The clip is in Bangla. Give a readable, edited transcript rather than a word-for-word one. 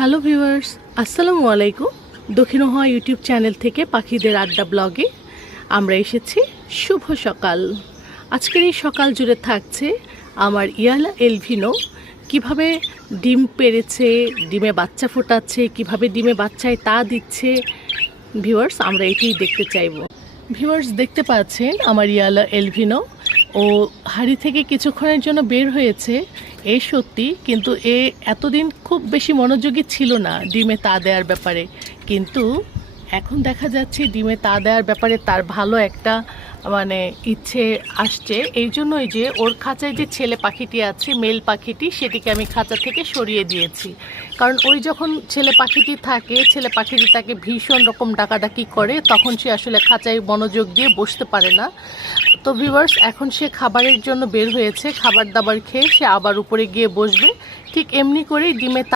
হ্যালো ভিউয়ার্স, আসসালামু আলাইকুম। দক্ষিণ হওয়া ইউটিউব চ্যানেল থেকে পাখিদের আড্ডা ব্লগে আমরা এসেছি। শুভ সকাল। আজকের এই সকাল জুড়ে থাকছে আমার ইয়ালা এলভিনো কিভাবে ডিম পেড়েছে, ডিমে বাচ্চা ফোটাচ্ছে, কিভাবে ডিমে বাচ্চায় তা দিচ্ছে। ভিউয়ার্স, আমরা এটাই দেখতে চাইব। ভিউয়ার্স, দেখতে পাচ্ছেন আমার ইয়ালা এলভিনো ও হাড়ি থেকে কিছুক্ষণের জন্য বের হয়েছে। সত্যি, কিন্তু এতদিন খুব বেশি মনোযোগী ছিল না ডিমে তা দেওয়ার ব্যাপারে, কিন্তু এখন দেখা যাচ্ছে ডিমে তা দেওয়ার ব্যাপারে তার ভালো একটা ইচ্ছে আসছে। এই জন্যই যে ওর খাঁচায় যে ছেলে পাখিটি আছে, মেল পাখিটি, সেটিকে আমি খাঁচা থেকে সরিয়ে দিয়েছি। কারণ ওই যখন ছেলে পাখিটি থাকে, ছেলে পাখিটি তাকে ভীষণ রকম ডাকাডাকি করে, তখন সে আসলে খাঁচায় মনোযোগ দিয়ে বসতে পারে না। তো ভিউয়ার্স, এখন সে খাবারের জন্য বের হয়েছে, খাবার দাবার খেয়ে সে আবার উপরে গিয়ে বসবে। ঠিক এমনি করেই ডিমে